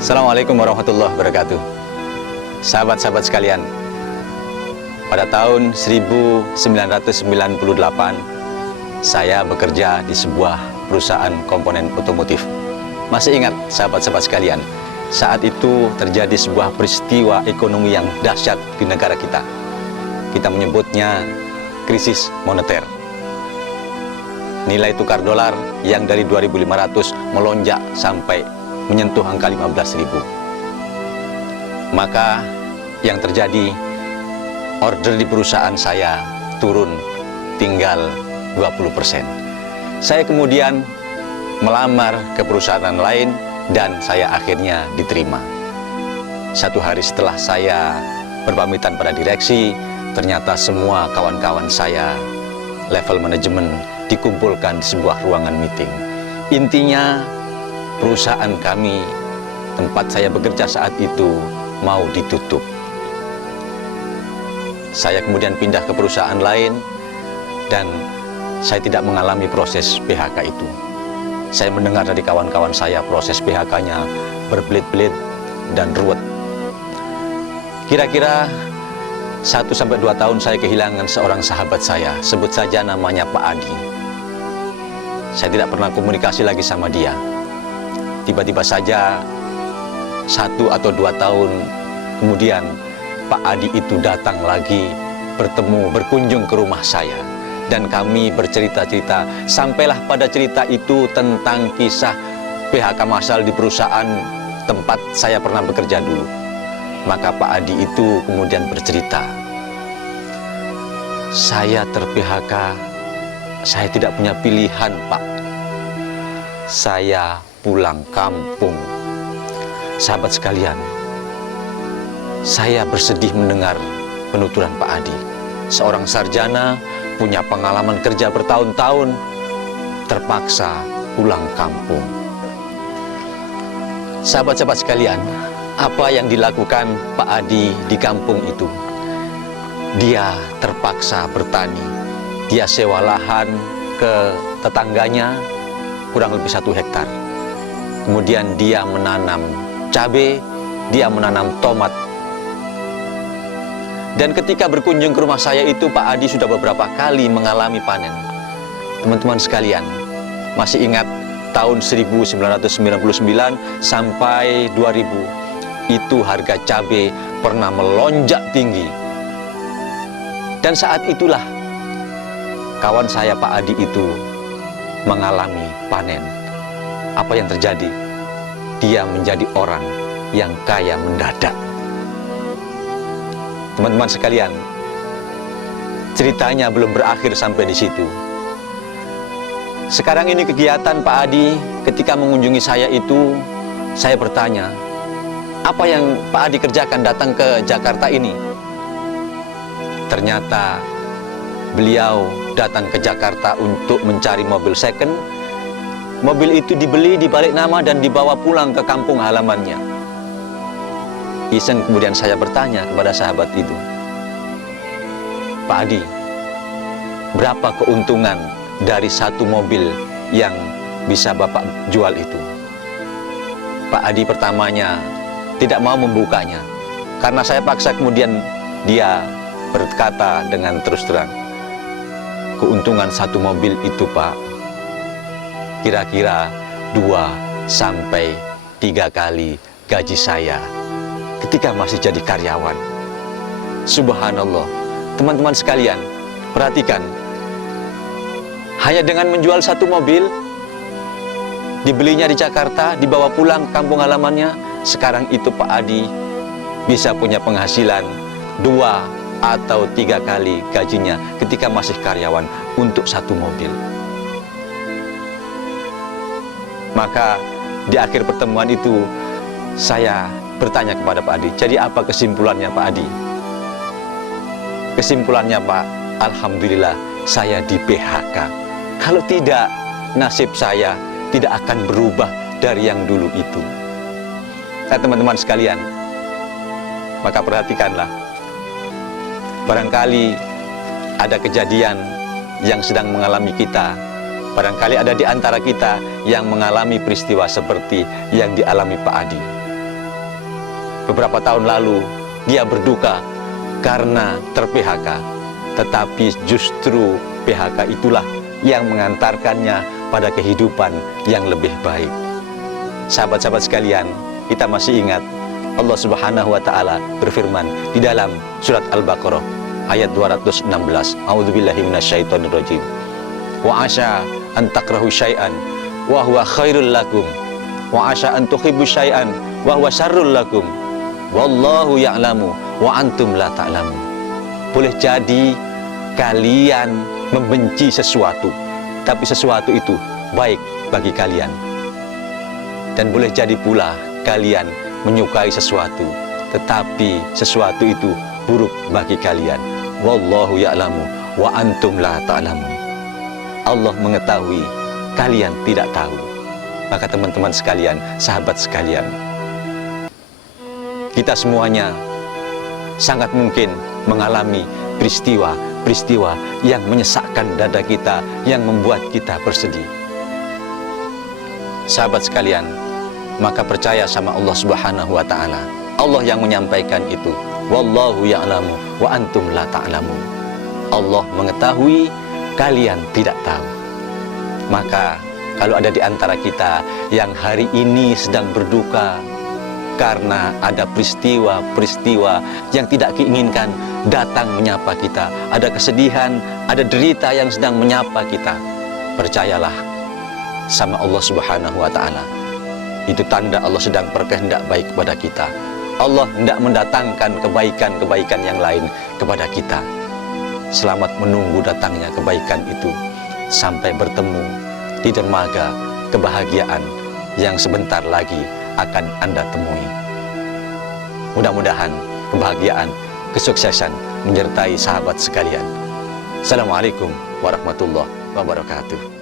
Assalamualaikum warahmatullahi wabarakatuh. Sahabat-sahabat sekalian, pada tahun 1998 saya bekerja di sebuah perusahaan komponen otomotif. Masih ingat sahabat-sahabat sekalian, saat itu terjadi sebuah peristiwa ekonomi yang dahsyat di negara kita. Kita menyebutnya krisis moneter. Nilai tukar dolar yang dari 2.500 melonjak sampai menyentuh angka 15.000. Maka yang terjadi, order di perusahaan saya turun tinggal 20%. Saya kemudian melamar ke perusahaan lain dan saya akhirnya diterima. Satu hari setelah saya berpamitan pada direksi, ternyata semua kawan-kawan saya level manajemen dikumpulkan di sebuah ruangan meeting. Intinya, perusahaan kami, tempat saya bekerja saat itu, mau ditutup. Saya kemudian pindah ke perusahaan lain dan saya tidak mengalami proses PHK itu. Saya mendengar dari kawan-kawan saya proses PHK-nya berbelit-belit dan ruwet. Kira-kira 1-2 tahun saya kehilangan seorang sahabat saya, sebut saja namanya Pak Adi. Saya tidak pernah komunikasi lagi sama dia. Tiba-tiba saja 1 atau 2 tahun kemudian Pak Adi itu datang lagi, berkunjung ke rumah saya, dan kami bercerita-cerita. Sampailah pada cerita itu tentang kisah PHK massal di perusahaan tempat saya pernah bekerja dulu. Maka Pak Adi itu kemudian bercerita, saya ter-PHK, saya tidak punya pilihan, Pak. Saya pulang kampung. Sahabat sekalian, saya bersedih mendengar penuturan Pak Adi. Seorang sarjana, punya pengalaman kerja bertahun-tahun, terpaksa pulang kampung. Sahabat-sahabat sekalian, apa yang dilakukan Pak Adi di kampung itu? Dia terpaksa bertani. Dia sewa lahan ke tetangganya kurang lebih 1 hektar. Kemudian dia menanam cabai, dia menanam tomat. Dan ketika berkunjung ke rumah saya itu, Pak Adi sudah beberapa kali mengalami panen. Teman-teman sekalian, masih ingat tahun 1999 sampai 2000, itu harga cabai pernah melonjak tinggi. Dan saat itulah kawan saya Pak Adi itu mengalami panen. Apa yang terjadi? Dia menjadi orang yang kaya mendadak. Teman-teman sekalian, ceritanya belum berakhir sampai di situ. Sekarang ini kegiatan Pak Adi ketika mengunjungi saya itu, saya bertanya, apa yang Pak Adi kerjakan datang ke Jakarta ini? Ternyata beliau datang ke Jakarta untuk mencari mobil second. Mobil itu dibeli, dibalik nama dan dibawa pulang ke kampung halamannya. Iseng kemudian saya bertanya kepada sahabat itu, Pak Adi, berapa keuntungan dari 1 mobil yang bisa Bapak jual itu? Pak Adi pertamanya tidak mau membukanya, karena saya paksa. Kemudian dia berkata dengan terus terang, keuntungan 1 mobil itu, Pak, kira-kira 2-3 kali gaji saya ketika masih jadi karyawan. Subhanallah. Teman-teman sekalian, perhatikan, hanya dengan menjual 1 mobil, dibelinya di Jakarta, dibawa pulang ke kampung halamannya, sekarang itu Pak Adi bisa punya penghasilan 2 atau 3 kali gajinya ketika masih karyawan untuk 1 mobil. Maka di akhir pertemuan itu saya bertanya kepada Pak Adi, jadi apa kesimpulannya Pak Adi? Kesimpulannya, Pak, alhamdulillah saya di PHK. Kalau tidak, nasib saya tidak akan berubah dari yang dulu itu. Nah, teman-teman sekalian, maka perhatikanlah, barangkali ada kejadian yang sedang mengalami kita. Barangkali ada di antara kita yang mengalami peristiwa seperti yang dialami Pak Adi. beberapa tahun lalu dia berduka karena ter-PHK, tetapi justru PHK itulah yang mengantarkannya pada kehidupan yang lebih baik. Sahabat-sahabat sekalian, kita masih ingat Allah Subhanahu wa taala berfirman di dalam surat Al-Baqarah ayat 216, A'udzubillahi minasyaitonirrajim. Wa asa an takrahu syai'an wa huwa khairul lakum wa asa an tuhibbu syai'an wa huwa syarrul lakum wallahu ya'lamu wa antum la ta'lamun. Boleh jadi kalian membenci sesuatu, tapi sesuatu itu baik bagi kalian. Dan boleh jadi pula kalian menyukai sesuatu, tetapi sesuatu itu buruk bagi kalian. Wallahu ya'lamu wa antum la ta'lamun. Allah mengetahui, kalian tidak tahu. Maka teman-teman sekalian, sahabat sekalian, kita semuanya sangat mungkin mengalami peristiwa yang menyesakkan dada kita, yang membuat kita bersedih. Sahabat sekalian, maka percaya sama Allah Subhanahu wa taala. Allah yang menyampaikan itu. Wallahu ya'lamu wa antum la ta'lamun. Allah mengetahui, kalian tidak tahu. Maka kalau ada di antara kita yang hari ini sedang berduka karena ada peristiwa yang tidak diinginkan datang menyapa kita, ada kesedihan, ada derita yang sedang menyapa kita, percayalah sama Allah Subhanahu wa taala. Itu tanda Allah sedang berkehendak baik kepada kita. Allah hendak mendatangkan kebaikan-kebaikan yang lain kepada kita. Selamat menunggu datangnya kebaikan itu sampai bertemu di dermaga kebahagiaan yang sebentar lagi akan Anda temui. Mudah-mudahan kebahagiaan, kesuksesan menyertai sahabat sekalian. Assalamualaikum warahmatullahi wabarakatuh.